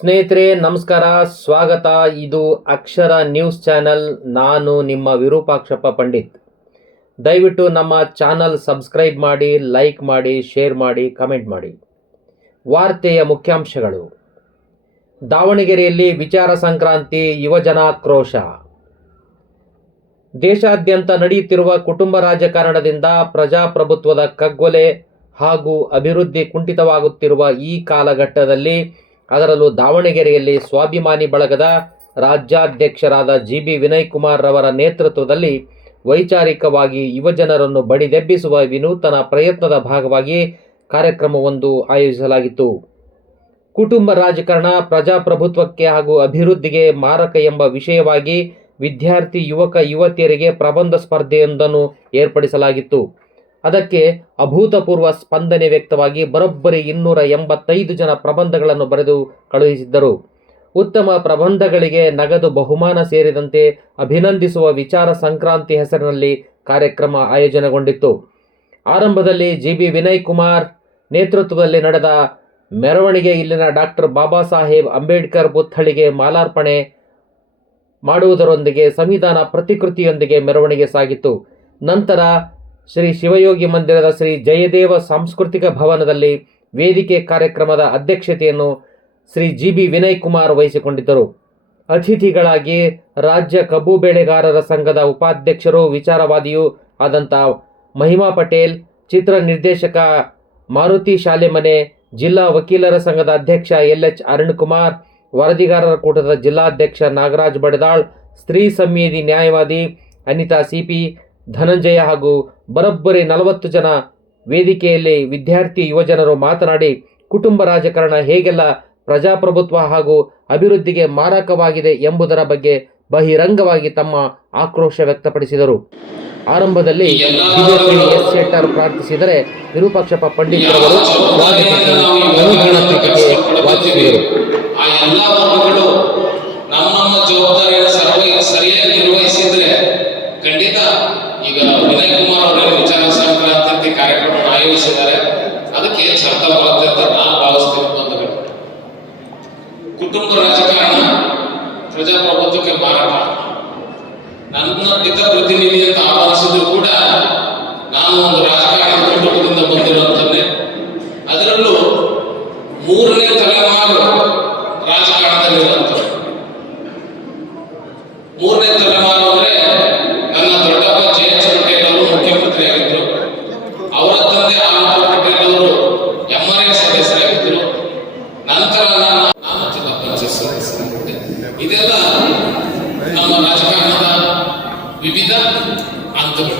ಸ್ನೇಹಿತರೆ, ನಮಸ್ಕಾರ. ಸ್ವಾಗತ. ಇದು ಅಕ್ಷರ ನ್ಯೂಸ್ ಚಾನೆಲ್. ನಾನು ನಿಮ್ಮ ವಿರೂಪಾಕ್ಷಪ್ಪ ಪಂಡಿತ್. ದಯವಿಟ್ಟು ನಮ್ಮ ಚಾನಲ್ ಸಬ್ಸ್ಕ್ರೈಬ್ ಮಾಡಿ, ಲೈಕ್ ಮಾಡಿ, ಶೇರ್ ಮಾಡಿ, ಕಮೆಂಟ್ ಮಾಡಿ. ವಾರ್ತೆಯ ಮುಖ್ಯಾಂಶಗಳು. ದಾವಣಗೆರೆಯಲ್ಲಿ ವಿಚಾರ ಸಂಕ್ರಾಂತಿ ಯುವಜನಾಕ್ರೋಶ ದೇಶಾದ್ಯಂತ ನಡೆಯುತ್ತಿರುವ ಕುಟುಂಬ ರಾಜಕಾರಣದಿಂದ ಪ್ರಜಾಪ್ರಭುತ್ವದ ಕಗ್ಗೊಲೆ ಹಾಗೂ ಅಭಿವೃದ್ಧಿ ಕುಂಠಿತವಾಗುತ್ತಿರುವ ಈ ಕಾಲಘಟ್ಟದಲ್ಲಿ ಅದರಲ್ಲೂ ದಾವಣಗೆರೆಯಲ್ಲಿ ಸ್ವಾಭಿಮಾನಿ ಬಳಗದ ರಾಜ್ಯಾಧ್ಯಕ್ಷರಾದ ಜಿ ಬಿ ವಿನಯ್ ಕುಮಾರ್ ರವರ ನೇತೃತ್ವದಲ್ಲಿ ವೈಚಾರಿಕವಾಗಿ ಯುವಜನರನ್ನು ಬಡಿದೆಬ್ಬಿಸುವ ವಿನೂತನ ಪ್ರಯತ್ನದ ಭಾಗವಾಗಿ ಕಾರ್ಯಕ್ರಮವೊಂದು ಆಯೋಜಿಸಲಾಗಿತ್ತು. ಕುಟುಂಬ ರಾಜಕಾರಣ, ಪ್ರಜಾಪ್ರಭುತ್ವಕ್ಕೆ ಹಾಗೂ ಅಭಿವೃದ್ಧಿಗೆ ಮಾರಕ ಎಂಬ ವಿಷಯವಾಗಿ ವಿದ್ಯಾರ್ಥಿ, ಯುವಕ, ಯುವತಿಯರಿಗೆ ಪ್ರಬಂಧ ಸ್ಪರ್ಧೆಯೊಂದನ್ನು ಏರ್ಪಡಿಸಲಾಗಿತ್ತು. ಅದಕ್ಕೆ ಅಭೂತಪೂರ್ವ ಸ್ಪಂದನೆ ವ್ಯಕ್ತವಾಗಿ ಬರೋಬ್ಬರಿ ಇನ್ನೂರ ಎಂಬತ್ತೈದು ಜನ ಪ್ರಬಂಧಗಳನ್ನು ಬರೆದು ಕಳುಹಿಸಿದ್ದರು. ಉತ್ತಮ ಪ್ರಬಂಧಗಳಿಗೆ ನಗದು ಬಹುಮಾನ ಸೇರಿದಂತೆ ಅಭಿನಂದಿಸುವ ವಿಚಾರ ಸಂಕ್ರಾಂತಿ ಹೆಸರಿನಲ್ಲಿ ಕಾರ್ಯಕ್ರಮ ಆಯೋಜನೆಗೊಂಡಿತ್ತು. ಆರಂಭದಲ್ಲಿ ಜಿ ಬಿ ವಿನಯ್ ಕುಮಾರ್ ನೇತೃತ್ವದಲ್ಲಿ ನಡೆದ ಮೆರವಣಿಗೆ ಇಲ್ಲಿನ ಡಾಕ್ಟರ್ ಬಾಬಾ ಸಾಹೇಬ್ ಅಂಬೇಡ್ಕರ್ ಪುತ್ಥಳಿಗೆ ಮಾಲಾರ್ಪಣೆ ಮಾಡುವುದರೊಂದಿಗೆ ಸಂವಿಧಾನ ಪ್ರತಿಕೃತಿಯೊಂದಿಗೆ ಮೆರವಣಿಗೆ ಸಾಗಿತು ನಂತರ ಶ್ರೀ ಶಿವಯೋಗಿ ಮಂದಿರದ ಶ್ರೀ ಜಯದೇವ ಸಾಂಸ್ಕೃತಿಕ ಭವನದಲ್ಲಿ ವೇದಿಕೆ ಕಾರ್ಯಕ್ರಮದ ಅಧ್ಯಕ್ಷತೆಯನ್ನು ಶ್ರೀ ಜಿ ಬಿ ವಿನಯ್ ಕುಮಾರ್ ವಹಿಸಿಕೊಂಡಿದ್ದರು. ಅತಿಥಿಗಳಾಗಿ ರಾಜ್ಯ ಕಬ್ಬು ಬೆಳೆಗಾರರ ಸಂಘದ ಉಪಾಧ್ಯಕ್ಷರು, ವಿಚಾರವಾದಿಯೂ ಆದಂಥ ಮಹಿಮಾ ಪಟೇಲ್, ಚಿತ್ರ ನಿರ್ದೇಶಕ ಮಾರುತಿ ಶಾಲೆಮನೆ, ಜಿಲ್ಲಾ ವಕೀಲರ ಸಂಘದ ಅಧ್ಯಕ್ಷ ಎಲ್ ಎಚ್ ಅರುಣ್ಕುಮಾರ್, ವರದಿಗಾರರ ಕೂಟದ ಜಿಲ್ಲಾಧ್ಯಕ್ಷ ನಾಗರಾಜ್ ಬಡದಾಳ್, ಸ್ತ್ರೀ ಸಂವೇದಿ ನ್ಯಾಯವಾದಿ ಅನಿತಾ ಸಿಪಿ ಧನಂಜಯ ಹಾಗೂ ಬರೋಬ್ಬರಿ ನಲವತ್ತು ಜನ ವೇದಿಕೆಯಲ್ಲಿ ವಿದ್ಯಾರ್ಥಿ ಯುವಜನರು ಮಾತನಾಡಿ, ಕುಟುಂಬ ರಾಜಕಾರಣ ಹೇಗೆಲ್ಲ ಪ್ರಜಾಪ್ರಭುತ್ವ ಹಾಗೂ ಅಭಿವೃದ್ಧಿಗೆ ಮಾರಕವಾಗಿದೆ ಎಂಬುದರ ಬಗ್ಗೆ ಬಹಿರಂಗವಾಗಿ ತಮ್ಮ ಆಕ್ರೋಶ ವ್ಯಕ್ತಪಡಿಸಿದರು. ಆರಂಭದಲ್ಲಿ ಎಸ್ ಶೆಟ್ಟರ್ ಪ್ರಾರ್ಥಿಸಿದರೆ ವಿರೂಪಾಕ್ಷಪ್ಪ ಪಂಡಿತ್ ಅವರು ಸ್ವಾಗತಿಸಿ ಅನುದಾನ ಪೀಠಕ್ಕೆ ವಾಚಿಸಿದರು ಆ ಎಲ್ಲ ವರ್ಗಗಳು ನಮ್ಮ ನಮ್ಮ ಜವಾಬ್ದಾರಿಯನ್ನು ಸರ್ವ ಸರಿಯಾಗಿ ನಿರ್ವಹಿಸಿದ್ರೆ ಖಂಡಿತ ಈಗ ವಿನಯ್ ಕುಮಾರ್ ಅವರ ವಿಚಾರ ಸಂಕ್ರಾಂತಿ ಅಂತ ಕಾರ್ಯಕ್ರಮ ಆಯೋಜಿಸಿದ್ದಾರೆ ಅದಕ್ಕೆ ಅರ್ಥ ಬರುತ್ತೆ ಅಂತ ನಾನು ಭಾವಿಸ್ತೀನಿ ಬಂಧುಗಳು ಕುಟುಂಬ ರಾಜಕಾರಣ ಪ್ರಜಾಪ್ರಭುತ್ವಕ್ಕೆ ಮಾರಕ ನನ್ನ ಪಿತ ಪ್ರತಿನಿಧಿ ಅಂತ ಆಹ್ವಾನಿಸಿದ್ರು ಕೂಡ ನಾನು ಒಂದು ರಾಜಕಾರಣದ ಕುಟುಂಬದಿಂದ ಬಂದಿರುವಂತನ್ನೇ ಅದರಲ್ಲೂ ಮೂರನೇ ತಲೆಮಾರು ರಾಜಕಾರಣದಲ್ಲಿರುವಂಥವ್ರು ಮೂರನೇ ತಲೆಮಾರು ಅಂದ್ರೆ ನನ್ನ ದೊಡ್ಡಪ್ಪ ಜೆ ಎಚ್ ಪಟೇಲ್ ಅವರು ಮುಖ್ಯಮಂತ್ರಿ ಆಗಿದ್ರು ಅವರ ತಂದೆ ಆನಂದ ಪಟೇಲ್ ಅವರು ಎಂ ಆರ್ ಎ ಸದಸ್ಯರಾಗಿದ್ರು ನಂತರ ನಾನು ನಾನು ಜಿಲ್ಲಾ ಪಂಚಾಯತ್ ಸದಸ್ಯರಾಗಿದ್ದೆ ಇದೆಲ್ಲ ನಮ್ಮ ರಾಜಕಾರಣದ ವಿವಿಧ ಹಂತಗಳು.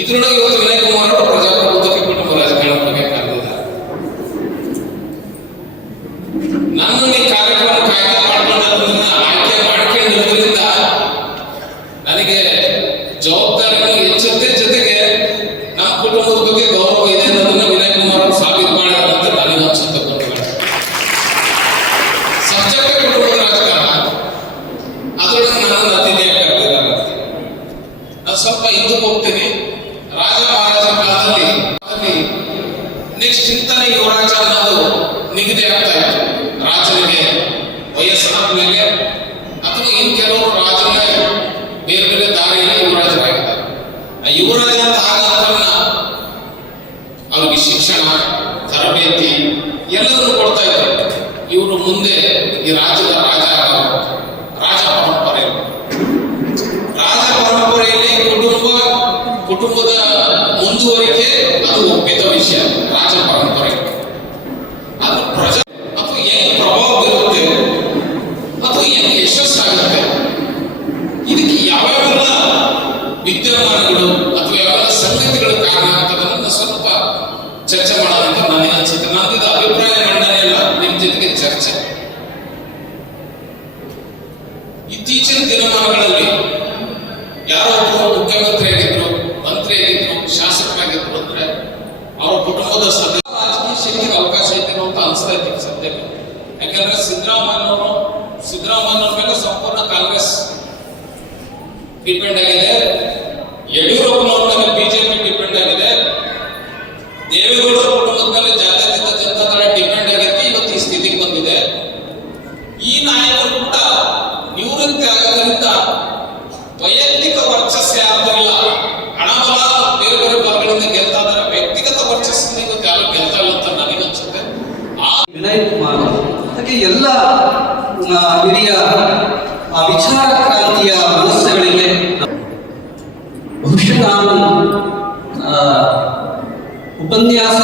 ಇದ್ರೊಳಗೆ ಇವತ್ತು ವಿನಯ್ ಕುಮಾರ್ ಅವರು ಪ್ರಜಾಪ್ರಭುತ್ವಕ್ಕೆ ಕುಟುಂಬ ರಾಜಕಾರಣ ಬಗ್ಗೆ ಕರೆದಿದ್ದಾರೆ ನಾನು ಈ ಕಾರ್ಯಕ್ರಮ ಕಾಯ್ದೆ ಮಾಡ್ಕೊಂಡದನ್ನ ಆಯ್ಕೆ ಮಾಡ್ಕೊಂಡಿರೋದ್ರಿಂದ ನನಗೆ ಜವಾಬ್ದಾರಿಗಳು ಹೆಚ್ಚುತ್ತೆ ಜೊತೆಗೆ ನಮ್ಮ ಕುಟುಂಬದ ಬಗ್ಗೆ ಗೌರವ ಇದೆ ಅನ್ನೋದನ್ನ ವಿನಯ್ ಕುಮಾರ್ ಅವರು ಸಾಬೀತು ಮಾಡಿದ್ದಾರೆ ಅಂತ ನನಗೆ ಅನ್ಸುತ್ತೆ ಬಂಧುಗಳೇ. ಸಬ್ಜೆಕ್ಟ್ ಕುಟುಂಬದ ರಾಜಕಾರಣ ಅದರೊಳಗೆ ನನ್ನನ್ನು ಅತಿಥಿಯಾಗಿ ಕರೆದಿದ್ದಾರೆ ನಾನು ಸ್ವಲ್ಪ ಹಿಂದಕ್ಕೆ ಹೋಗ್ತೀನಿ ರಾಜ ಮಹಾರಾಜ ಕಾಲದಲ್ಲಿ ಅಲ್ಲಿ ನೆಕ್ಸ್ಟ್ ಚಿಂತನೆ ಯುವರಾಜ ಅನ್ನೋದು ನಿಗದಿ ಆಗ್ತಾ ಇತ್ತು ರಾಜನಿಗೆ ವಯಸ್ಸಾದ ಮೇಲೆ ಅಥವಾ ಇನ್ ಕೆಲವರು ರಾಜನ ಬೇರೆ ಬೇರೆ ದಾರಿಯಲ್ಲಿ ಯುವರಾಜರಾಗಿದ್ದಾರೆ ಆ ಯುವರಾಜ ಅಂತ ಆದ ನಂತರ ಅವ್ರಿಗೆ ಶಿಕ್ಷಣ, ತರಬೇತಿ ಎಲ್ಲದನ್ನು ಕೊಡ್ತಾ ಇದ್ದಾರೆ. ಇವರು ಮುಂದೆ ಈ ರಾಜ್ಯದ ರಾಜ. ರಾಜ ಪರಂಪರೆ. ರಾಜ ಪರಂಪರೆಯಲ್ಲಿ ಕುಟುಂಬ, ಕುಟುಂಬದ ಮುಂದುವರಿಕೆ ಅದು ಒಪ್ಪಿದ ವಿಷಯ, ರಾಜ ಪರಂಪರೆ. ಅದು ಪ್ರಜಾ, ಅದು ಏನು ಪ್ರಭಾವ ಬೀರುತ್ತೆ, ಅದು ಏನು ಯಶಸ್ಸಾಗುತ್ತೆ. ಇದಕ್ಕೆ ಯಾವ್ಯಾವೆಲ್ಲ ವಿದ್ಯಮಾನಗಳು ಡಿಪೆಂಡ್ ಆಗಿದೆ. ಯಡಿಯೂರಪ್ಪನವ್ರ ಮೇಲೆ ಬಿಜೆಪಿ ಡಿಪೆಂಡ್ ಆಗಿದೆ. ದೇವೇಗೌಡರ ಕುಟುಂಬದ ಮೇಲೆ ಜಾತ್ಯತೀತ ಜನತಾ ದಳ ಡಿಪೆಂಡ್ ಆಗಿತ್ತು. ಇವತ್ತು ಈ ಸ್ಥಿತಿಗೆ ಬಂದಿದೆ. ಈ ನಾಯಕರು ಕೂಡ ನಿವೃತ್ತಿ ಆಗೋದ್ರಿಂದ ವೈಯಕ್ತಿಕ ವರ್ಚಸ್ಸು ಯಾರ್ದು ಇಲ್ಲ ಹಣಬಲ ಬೇರೆ ಬೇರೆ ಭಾಗಗಳಿಂದ ಗೆಲ್ತಾ ವ್ಯಕ್ತಿಗತ ವರ್ಚಸ್ಸಿನ ಇವತ್ತು ಯಾರು ಗೆಲ್ತಾ ಇಲ್ಲ ಅಂತ ನನಗೆ ಅನ್ಸುತ್ತೆ. ವಿನಯ್ ಕುಮಾರ್ ಹಾಗೆ ಎಲ್ಲ ಹಿರಿಯ ವಿಚಾರ ಕ್ರಾಂತಿಯ ಮನಸ್ಸುಗಳಿಗೆ ಬಹುಶಃ ನಾನು ಆ, ಉಪನ್ಯಾಸ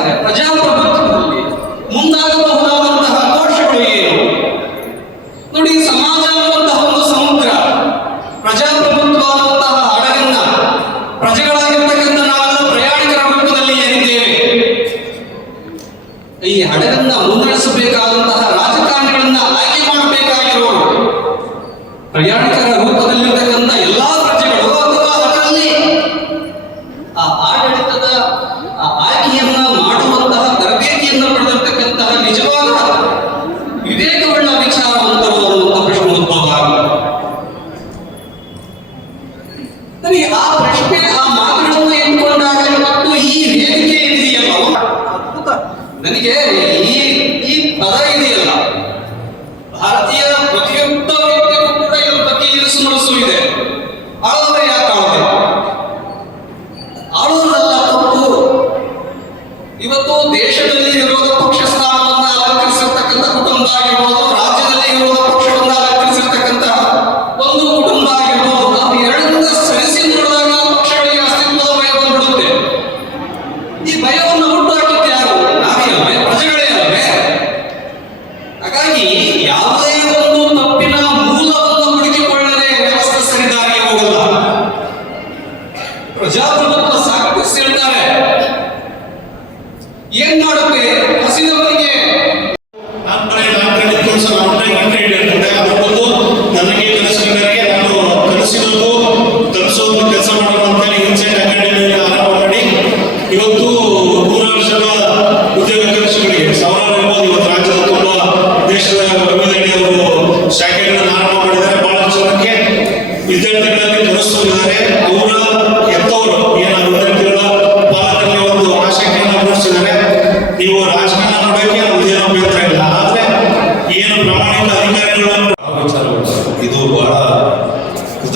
大。我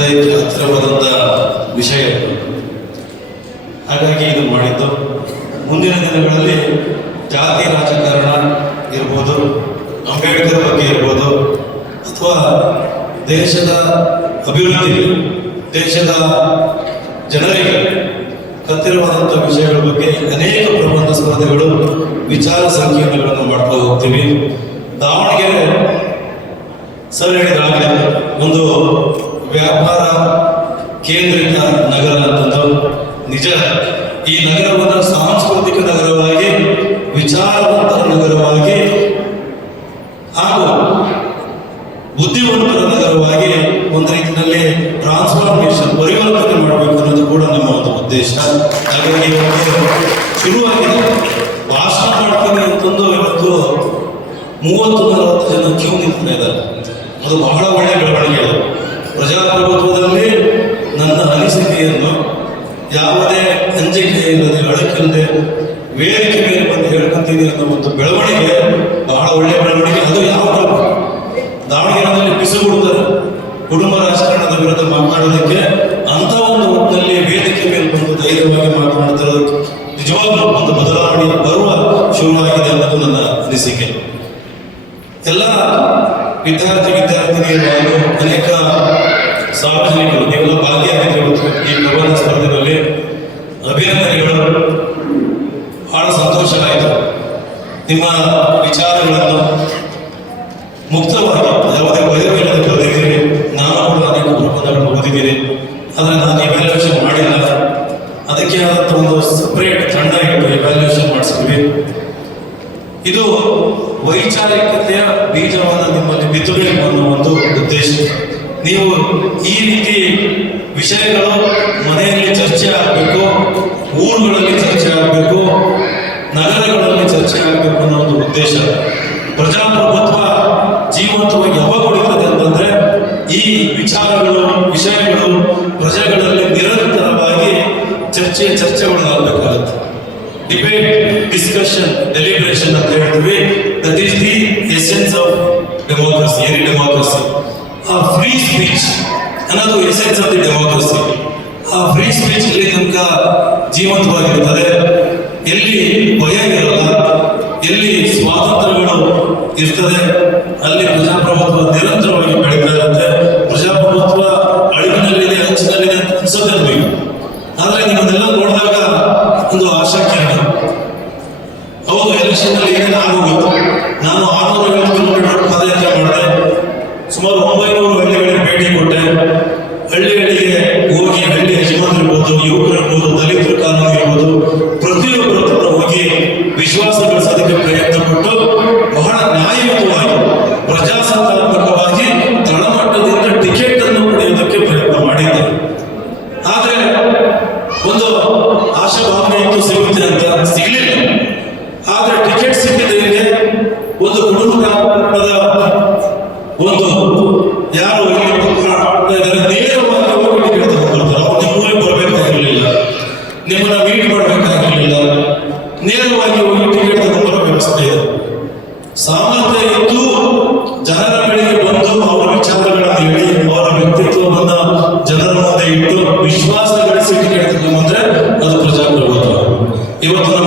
ಹೃದಯಕ್ಕೆ ಹತ್ತಿರವಾದಂಥ ವಿಷಯ ಹಾಗಾಗಿ ಇದು ಮಾಡಿದ್ದು. ಮುಂದಿನ ದಿನಗಳಲ್ಲಿ ಜಾತಿ, ರಾಜಕಾರಣ ಇರ್ಬೋದು, ಅಂಬೇಡ್ಕರ್ ಬಗ್ಗೆ ಇರ್ಬೋದು, ಅಥವಾ ದೇಶದ ಅಭಿವೃದ್ಧಿ, ದೇಶದ ಜನರಿಗೆ ಹತ್ತಿರವಾದಂಥ ವಿಷಯಗಳ ಬಗ್ಗೆ ಅನೇಕ ಪ್ರಬಂಧ ಸ್ಪರ್ಧೆಗಳು, ವಿಚಾರ ಸಂಕೀರ್ಣಗಳನ್ನು ಮಾಡ್ತಾ ಹೋಗ್ತೀವಿ. ದಾವಣಗೆರೆ ಸರ್ ಹೇಳಿದಾಗಲೇ ಒಂದು ವ್ಯಾಪಾರ ಕೇಂದ್ರಿತ ನಗರ ಅಂತಂದು ನಿಜ. ಈ ನಗರವನ್ನು ಸಾಂಸ್ಕೃತಿಕ ನಗರವಾಗಿ ವಿಚಾರವಂತರ ನಗರವಾಗಿ ಹಾಗೂ ಬುದ್ಧಿವಂತರ ನಗರವಾಗಿ ಒಂದು ರೀತಿಯಲ್ಲಿ ಟ್ರಾನ್ಸ್ಫಾರ್ಮೇಶನ್ ಪರಿವರ್ತನೆ ಮಾಡಬೇಕು ಅನ್ನೋದು ಕೂಡ ನಮ್ಮ ಒಂದು ಉದ್ದೇಶ. ಹಾಗಾಗಿ ಶುರುವಾಗಿದೆ ಭಾಷಣ ಮಾಡ್ತೀನಿ ಅಂತಂದು ಇವತ್ತು ಮೂವತ್ತು ನಲವತ್ತು ಜನ ಕ್ಯೂ ನಿಂತ ಇದ್ದಾರೆ ಅದು ಬಹಳ ಒಳ್ಳೆಯ ಬೆಳವಣಿಗೆ ಅದು. ಪ್ರಜಾಪ್ರಭುತ್ವದಲ್ಲಿ ನನ್ನ ಅನಿಸಿಕೆಯನ್ನು ಯಾವುದೇ ಅಂಜಿಕೆ ಇಲ್ಲದೆ ಅಳಕಿಲ್ಲದೆ ವೇದಿಕೆ ಮೇಲೆ ಬಂದು ಹೇಳ್ಕೊಂತೀನಿ ಅನ್ನೋ ಒಂದು ಬೆಳವಣಿಗೆ ಬಹಳ ಒಳ್ಳೆಯ ಬೆಳವಣಿಗೆ. ಅದು ಯಾವ ದಾವಣಗೆರೆಯಲ್ಲಿ ಬಿಸಿಗುಡುತ್ತಾರೆ ಕುಟುಂಬ ರಾಜಕಾರಣದ ವಿರುದ್ಧ ಮಾತನಾಡೋದಕ್ಕೆ ಅಂತ ಒಂದು ಹೊತ್ತಿನಲ್ಲಿ ವೇದಿಕೆ ಮೇಲೆ ಬಂದು ಧೈರ್ಯವಾಗಿ ಮಾತನಾಡ್ತಿರೋದು ನಿಜವಾಗ್ಲೂ ಒಂದು ಬದಲಾವಣೆ ಬರುವ ಶುರುವಾಗಿದೆ ಅನ್ನೋದು ನನ್ನ ಅನಿಸಿಕೆ ಎಲ್ಲ ವಿದ್ಯಾರ್ಥಿ ವಿದ್ಯಾರ್ಥಿನಿಯರು ಹಾಗೂ ಅನೇಕ ಸಾರ್ವಜನಿಕರು ನೀವೆಲ್ಲ ಭಾಗಿಯಾಗಿದ್ದೀರಿ ಇವತ್ತು ಈ ಪ್ರಬಂಧ ಸ್ಪರ್ಧೆಯಲ್ಲಿ ಅಭಿನಂದನೆಗಳು ಬಹಳ ಸಂತೋಷ ಆಯಿತು ನಿಮ್ಮ ವಿಚಾರಗಳನ್ನು ಮುಕ್ತವಾಗಿ ಯಾವುದೇ ಭಯವಿಲ್ಲದೆ ಬರೆದಿದ್ದೀರಿ ನಾನು ಕೂಡ ಅನೇಕ ಓದಿದ್ದೀನಿ ಆದರೆ ನಾನು ಇವ್ಯಾಲ್ಯೂಯೇಷನ್ ಮಾಡಿಲ್ಲ. ಅದಕ್ಕೆ ಆದಂಥ ಒಂದು ಸಪ್ರೇಟ್ ತಂಡ ಇಟ್ಟು ಇವ್ಯಾಲ್ಯೂಯೇಷನ್ ಮಾಡಿಸಿದ್ವಿ. ಇದು ವೈಚಾರಿಕತೆಯ ಬೀಜವನ್ನು ನಿಮ್ಮಲ್ಲಿ ಬಿತ್ತಬೇಕು ಅನ್ನೋ ಒಂದು ಉದ್ದೇಶ. ನೀವು ಈ ರೀತಿ ವಿಷಯಗಳು ಮನೆಯಲ್ಲಿ ಚರ್ಚೆ ಆಗಬೇಕು, ಊರುಗಳಲ್ಲಿ ಚರ್ಚೆ ಆಗಬೇಕು, ನಗರಗಳಲ್ಲಿ ಚರ್ಚೆ ಆಗಬೇಕು ಅನ್ನೋ ಒಂದು ಉದ್ದೇಶ. ಪ್ರಜಾಪ್ರಭುತ್ವ ಜೀವಂತವಾಗಿ ಯಾವಾಗ ಈ ವಿಚಾರಗಳು, ವಿಷಯಗಳು ಪ್ರಜೆಗಳಲ್ಲಿ ನಿರಂತರವಾಗಿ ಚರ್ಚೆ ಚರ್ಚೆಗಳಾಗಬೇಕಾಗುತ್ತೆ ಡಿಬೇಟ್ ಡಿಸ್ಕಷನ್ ಡೆಲಿಬ್ರೇಷನ್ ಅಂತ ಹೇಳ್ತೀವಿ. That is the essence of democracy ಏರಿ ಡೆಮೋಕ್ರಸಿ ಆ ಫ್ರೀ ಸ್ಪೀಚ್ ಅನ್ನೋದು ಎಸೆನ್ಸ್ ಆಫ್ ದಿ ಡೆಮೋಕ್ರಸಿ ಆ ಫ್ರೀ ಸ್ಪೀಚ್ ಇಲ್ಲಿ ತನಕ ಜೀವಂತವಾಗಿರ್ತದೆ ಎಲ್ಲಿ ಭಯ ಇರಲ್ಲ, ಎಲ್ಲಿ ಸ್ವಾತಂತ್ರ್ಯಗಳು ಇರ್ತದೆ, ಅಲ್ಲಿ ಪ್ರಜಾಪ್ರಭುತ್ವ ನಿರಂತರವಾಗಿ ಬೆಳೀತಾ ಇರುತ್ತೆ. ಅಂತ ಅನ್ಸೋದೇ ಸಿಗಲಿಲ್ಲ ಆದ್ರೆ ಟಿಕೆಟ್ ಸಿಕ್ಕಿದ್ರೆ ಒಂದು ಕುಟುಂಬದ ಒಂದು ಯಾರು ಇದ್ದಾರೆ ಟಿಕೆಟ್ ನಿಮ್ಮನ್ನ ಮೀಟ್ ಮಾಡಬೇಕಾಗಿರಲಿಲ್ಲ. ನೇರವಾಗಿ ಹೋಗಿ ಟಿಕೆಟ್ ವ್ಯವಸ್ಥೆ. ಇದೆ ಸಾಮರ್ಥ್ಯ ಜನರ ಅವರ ಅವರ ವಿಶ್ವಾಸ ಅದು ಪ್ರಜಾಪ್ರಭುತ್ವ. ಇವತ್ತು